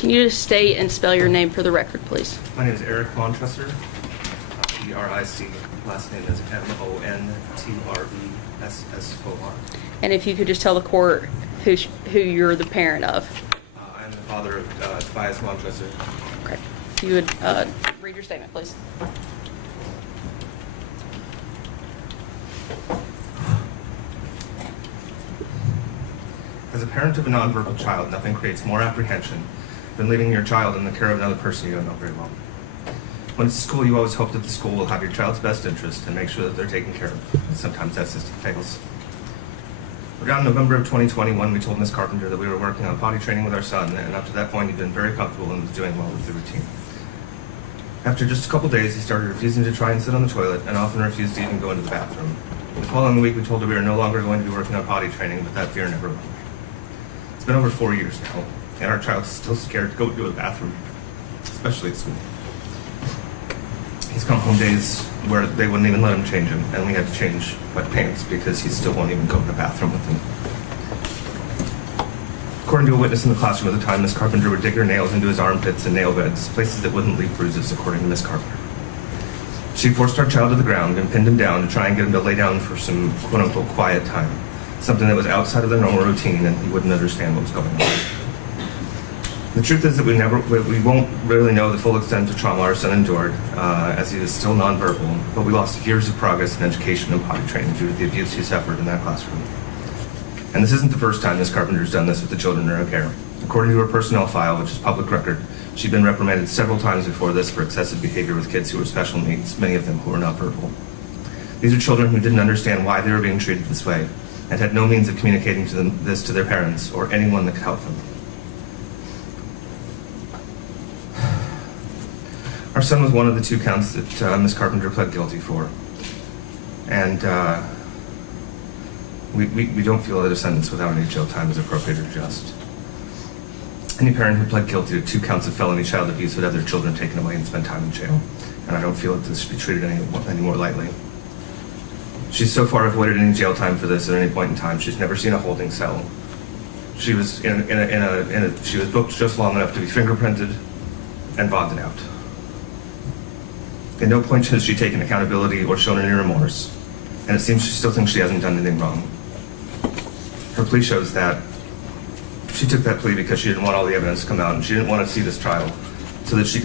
Can you just state and spell your name for the record, please? My name is Eric Montresser, P-R-I-C. Last name is M-O-N-T-R-E-S-S-O-R. And if you could just tell the court who you're the parent of. I am the father of Tobias Montresser. Okay. If you would read your statement, please. As a parent of a nonverbal child, nothing creates more apprehension than leaving your child in the care of another person you don't know very well. When it's school, you always hope that the school will have your child's best interest and make sure that they're taken care of. And sometimes that system fails. Around November of 2021, we told Ms. Carpenter that we were working on potty training with our son, and up to that point, he'd been very comfortable and was doing well with the routine. After just a couple days, he started refusing to try and sit on the toilet and often refused to even go into the bathroom. The following week, we told her we were no longer going to be working on potty training, but that fear never went. It's been over 4 years now, and our child's still scared to go to the bathroom, especially at school. He's come home days where they wouldn't even let him change him, and we had to change wet pants because he still won't even go to the bathroom with them. According to a witness in the classroom at the time, Ms. Carpenter would dig her nails into his armpits and nail beds, places that wouldn't leave bruises, according to Ms. Carpenter. She forced our child to the ground and pinned him down to try and get him to lay down for some quote-unquote quiet time, something that was outside of their normal routine, and he wouldn't understand what was going on. The truth is that we won't really know the full extent of trauma our son endured, as he is still nonverbal, but we lost years of progress in education and potty training due to the abuse he suffered in that classroom. And this isn't the first time Ms. Carpenter's done this with the children in her care. According to her personnel file, which is public record, she'd been reprimanded several times before this for excessive behavior with kids who were special needs, many of them who were not verbal. These are children who didn't understand why they were being treated this way and had no means of communicating this to their parents or anyone that could help them. Our son was one of the 2 counts that Ms. Carpenter pled guilty for. And we don't feel that a sentence without any jail time is appropriate or just. Any parent who pled guilty to 2 counts of felony child abuse would have their children taken away and spend time in jail. And I don't feel that this should be treated any more lightly. She's so far avoided any jail time for this at any point in time. She's never seen a holding cell. She was she was booked just long enough to be fingerprinted and bonded out. At no point has she taken accountability or shown any remorse, and it seems she still thinks she hasn't done anything wrong. Her plea shows that she took that plea because she didn't want all the evidence to come out, and she didn't want to see this trial, so she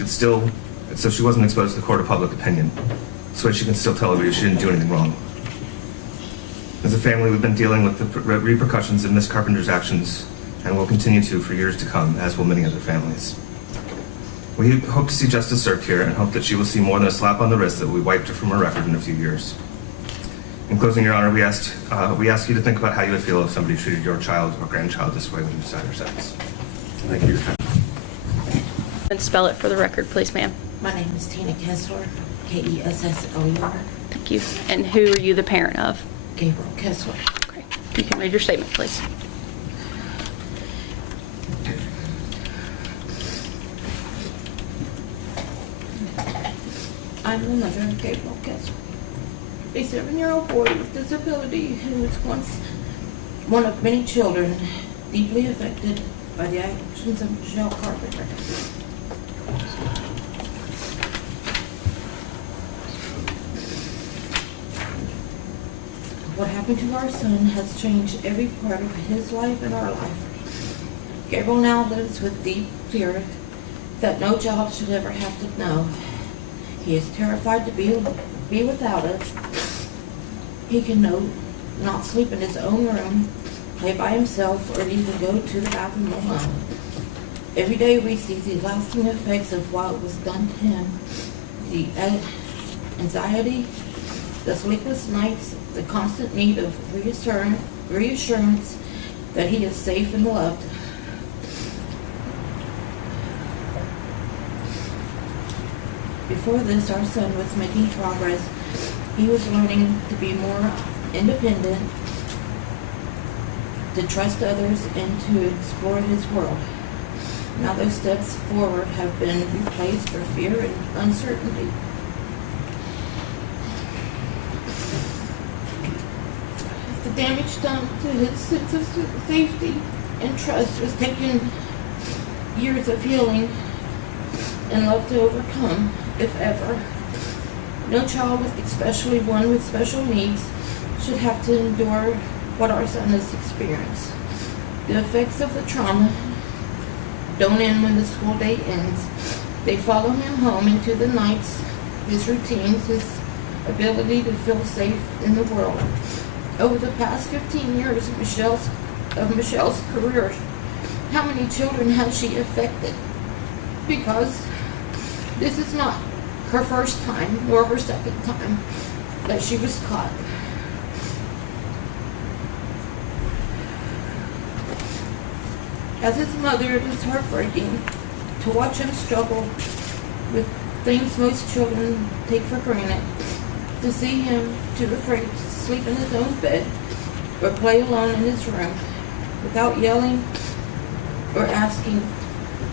wasn't exposed to the court of public opinion, so she can still tell everybody she didn't do anything wrong. As a family, we've been dealing with the repercussions of Ms. Carpenter's actions, and will continue to for years to come, as will many other families. We hope to see justice served here and hope that she will see more than a slap on the wrist that we wiped her from her record in a few years. In closing, Your Honor, we ask you to think about how you would feel if somebody treated your child or grandchild this way when you decide your sentence. Thank you. And spell it for the record, please, ma'am. My name is Tina Kesler, K-E-S-S-L-E-R. Thank you. And who are you the parent of? Gabriel Kesler. Okay. You can read your statement, please. I'm the mother of Gabriel Kesler, a 7-year-old boy with disability who was once one of many children deeply affected by the actions of Michelle Carpenter. What happened to our son has changed every part of his life and our life. Gabriel now lives with deep fear that no child should ever have to know. He is terrified to be without us. He can not sleep in his own room, play by himself, or even go to the bathroom alone. Every day we see the lasting effects of what was done to him. The anxiety, the sleepless nights, the constant need of reassurance that he is safe and loved. Before this, our son was making progress. He was learning to be more independent, to trust others, and to explore his world. Now those steps forward have been replaced for fear and uncertainty. The damage done to his sense of safety and trust was taken years of healing and love to overcome, if ever. No child, especially one with special needs, should have to endure what our son has experienced. The effects of the trauma don't end when the school day ends. They follow him home into the nights, his routines, his ability to feel safe in the world. Over the past 15 years of Michelle's career, how many children has she affected? Because this is not her first time nor her second time that she was caught. As his mother, it is heartbreaking to watch him struggle with things most children take for granted. To see him too afraid to sleep in his own bed or play alone in his room without yelling or asking,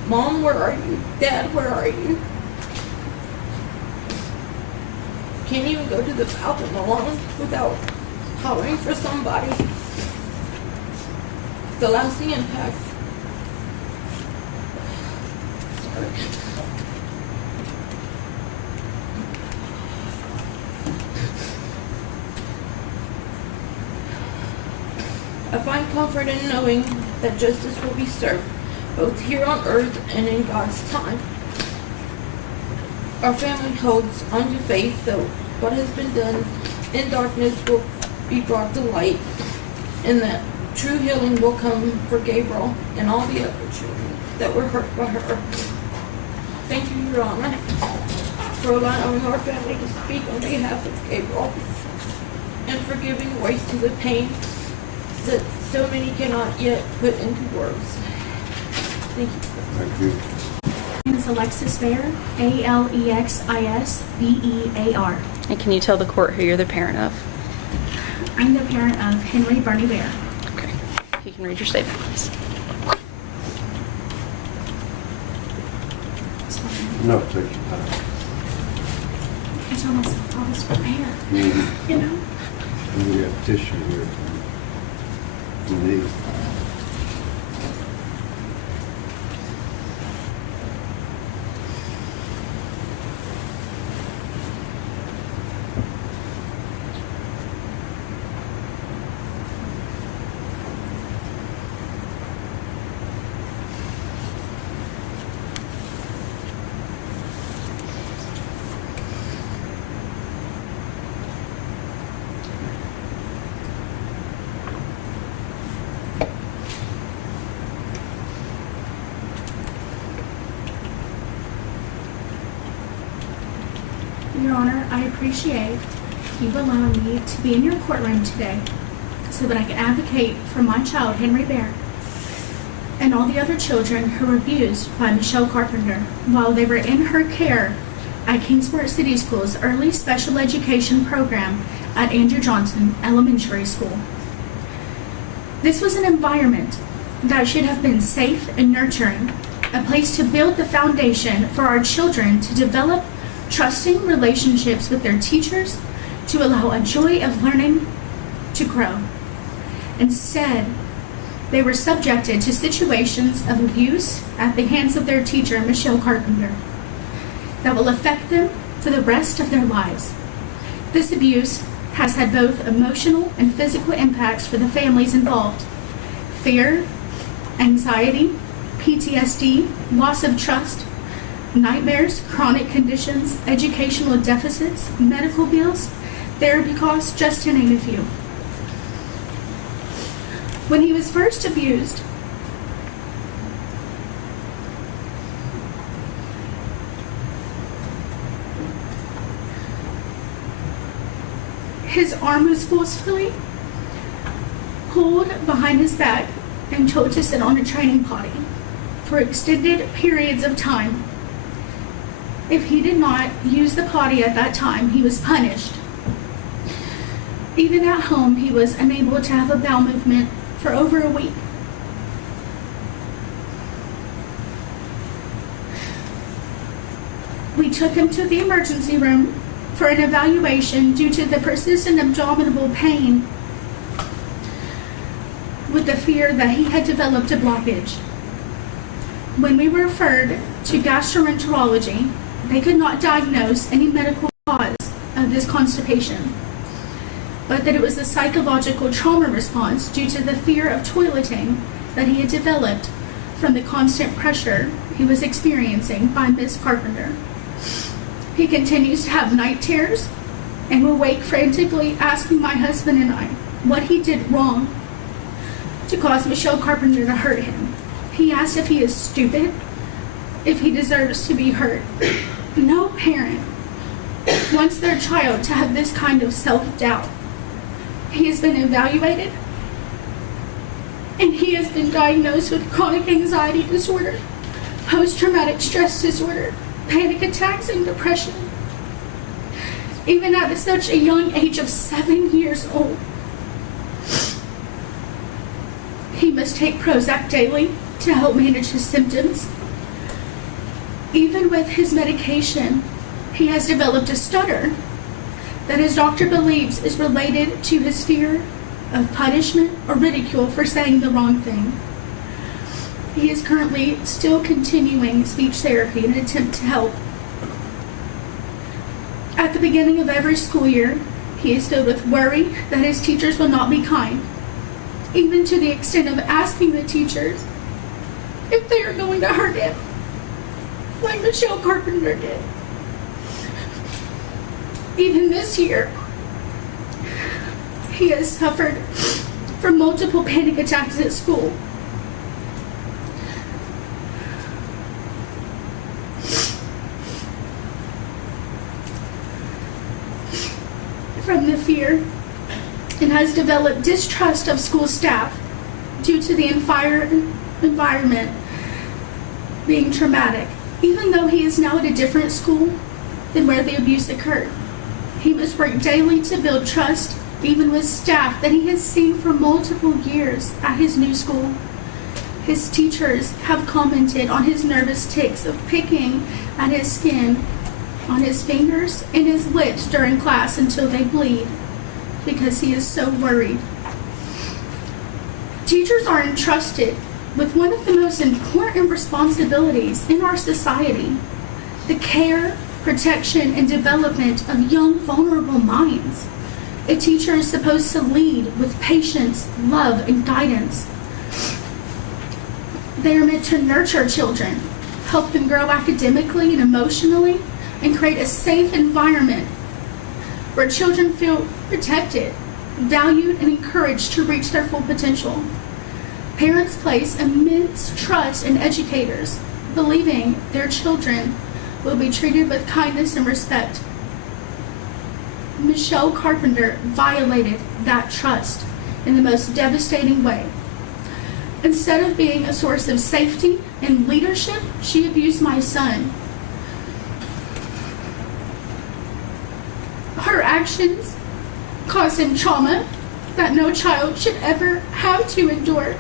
"Mom, where are you? Dad, where are you?" Can't even go to the bathroom alone without hollering for somebody. The lasting impact. Sorry. I find comfort in knowing that justice will be served, both here on earth and in God's time. Our family holds on to faith that what has been done in darkness will be brought to light, and that true healing will come for Gabriel and all the other children that were hurt by her. Thank you, Your Honor, for allowing our family to speak on behalf of Gabriel and for giving voice to the pain that so many cannot yet put into words. Thank you. Thank you. My name is Alexis Bear, Alexisbear. And can you tell the court who you're the parent of? I'm the parent of Henry Bernie Bear. Okay. If you can read your statement, please. No, take your time. I told myself I was prepared, you know? And we got tissue here from me. Your Honor, I appreciate you allowing me to be in your courtroom today so that I can advocate for my child, Henry Bear, and all the other children who were abused by Michelle Carpenter while they were in her care at Kingsport City School's early special education program at Andrew Johnson Elementary School. This was an environment that should have been safe and nurturing, a place to build the foundation for our children to develop trusting relationships with their teachers, to allow a joy of learning to grow. Instead, they were subjected to situations of abuse at the hands of their teacher, Michelle Carpenter, that will affect them for the rest of their lives. This abuse has had both emotional and physical impacts for the families involved. Fear, anxiety, PTSD, loss of trust, nightmares, chronic conditions, educational deficits, medical bills, therapy costs, just to name a few. When he was first abused, his arm was forcefully pulled behind his back and told to sit on a training potty for extended periods of time. If he did not use the potty at that time, he was punished. Even at home, he was unable to have a bowel movement for over a week. We took him to the emergency room for an evaluation due to the persistent abdominal pain with the fear that he had developed a blockage. When we were referred to gastroenterology, they could not diagnose any medical cause of this constipation, but that it was a psychological trauma response due to the fear of toileting that he had developed from the constant pressure he was experiencing by Miss Carpenter. He continues to have night terrors and will wake frantically asking my husband and I what he did wrong to cause Michelle Carpenter to hurt him. He asks if he is stupid, if he deserves to be hurt. No parent wants their child to have this kind of self-doubt. He has been evaluated, and he has been diagnosed with chronic anxiety disorder, post-traumatic stress disorder, panic attacks, and depression, even at such a young age of 7 years old. He must take Prozac daily to help manage his symptoms. Even with his medication, he has developed a stutter that his doctor believes is related to his fear of punishment or ridicule for saying the wrong thing. He is currently still continuing speech therapy in an attempt to help. At the beginning of every school year, he is filled with worry that his teachers will not be kind, even to the extent of asking the teachers if they are going to hurt him, like Michelle Carpenter did. Even this year, he has suffered from multiple panic attacks at school. From the fear, and has developed distrust of school staff due to the environment being traumatic. Even though he is now at a different school than where the abuse occurred, he must work daily to build trust, even with staff that he has seen for multiple years at his new school. His teachers have commented on his nervous tics of picking at his skin, on his fingers and his lips during class until they bleed, because he is so worried. Teachers are entrusted with one of the most important responsibilities in our society: the care, protection, and development of young, vulnerable minds. A teacher is supposed to lead with patience, love, and guidance. They are meant to nurture children, help them grow academically and emotionally, and create a safe environment where children feel protected, valued, and encouraged to reach their full potential. Parents place immense trust in educators, believing their children will be treated with kindness and respect. Michelle Carpenter violated that trust in the most devastating way. Instead of being a source of safety and leadership, she abused my son. Her actions caused him trauma that no child should ever have to endure,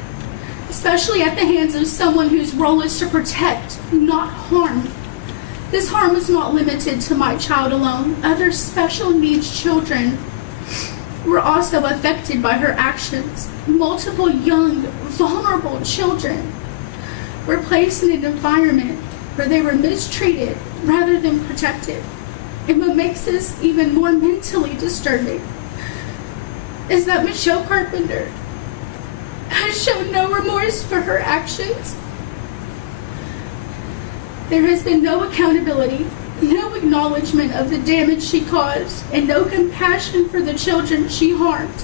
especially at the hands of someone whose role is to protect, not harm. This harm is not limited to my child alone. Other special needs children were also affected by her actions. Multiple young, vulnerable children were placed in an environment where they were mistreated rather than protected. And what makes this even more mentally disturbing is that Michelle Carpenter has shown no remorse for her actions. There has been no accountability, no acknowledgement of the damage she caused, and no compassion for the children she harmed.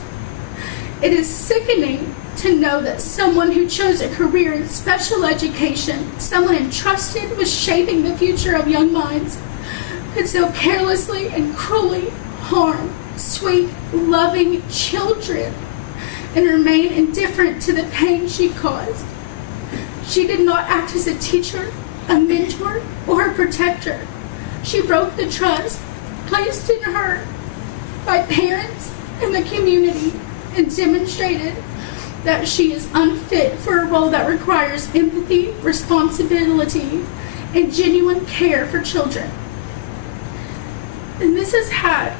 It is sickening to know that someone who chose a career in special education, someone entrusted with shaping the future of young minds, could so carelessly and cruelly harm sweet, loving children and remain indifferent to the pain she caused. She did not act as a teacher, a mentor, or a protector. She broke the trust placed in her by parents and the community and demonstrated that she is unfit for a role that requires empathy, responsibility, and genuine care for children. And this has had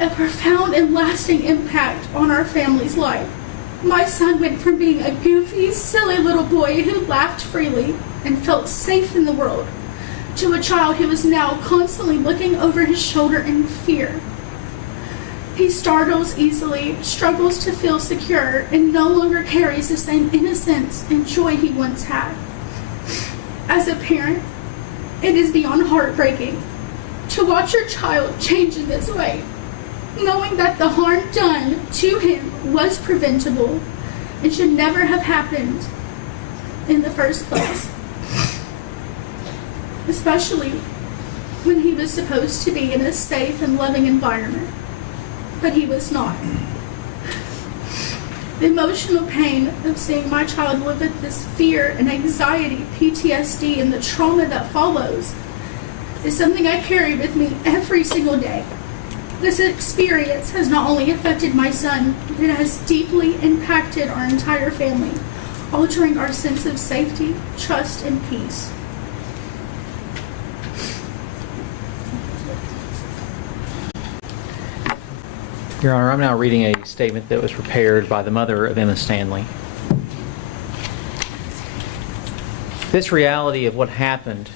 a profound and lasting impact on our family's life. My son went from being a goofy, silly little boy who laughed freely and felt safe in the world to a child who is now constantly looking over his shoulder in fear. He startles easily, struggles to feel secure, and no longer carries the same innocence and joy he once had. As a parent, it is beyond heartbreaking to watch your child change in this way, knowing that the harm done to him was preventable and should never have happened in the first place. Especially when he was supposed to be in a safe and loving environment, but he was not. The emotional pain of seeing my child live with this fear and anxiety, PTSD, and the trauma that follows is something I carry with me every single day. This experience has not only affected my son, but it has deeply impacted our entire family, altering our sense of safety, trust, and peace. Your Honor, I'm now reading a statement that was prepared by the mother of Emma Stanley. This reality of what happened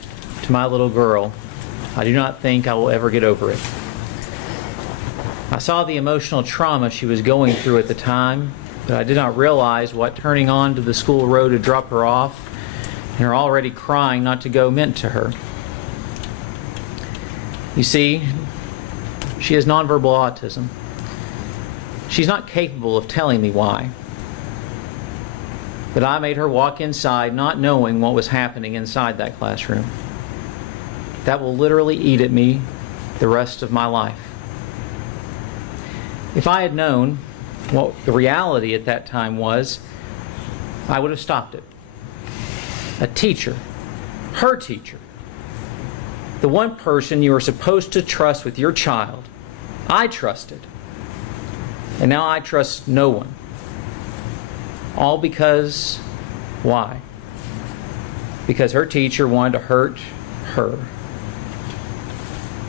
to my little girl, I do not think I will ever get over it. I saw the emotional trauma she was going through at the time, but I did not realize what turning onto the school road to drop her off and her already crying not to go meant to her. You see, she has nonverbal autism. She's not capable of telling me why. But I made her walk inside not knowing what was happening inside that classroom. That will literally eat at me the rest of my life. If I had known what the reality at that time was, I would have stopped it. A teacher, her teacher, the one person you are supposed to trust with your child, I trusted. And now I trust no one. All because, why? Because her teacher wanted to hurt her.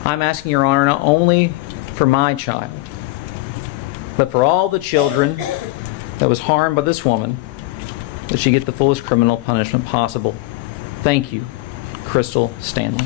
I'm asking Your Honor not only for my child, but for all the children that was harmed by this woman, that she get the fullest criminal punishment possible. Thank you, Crystal Stanley.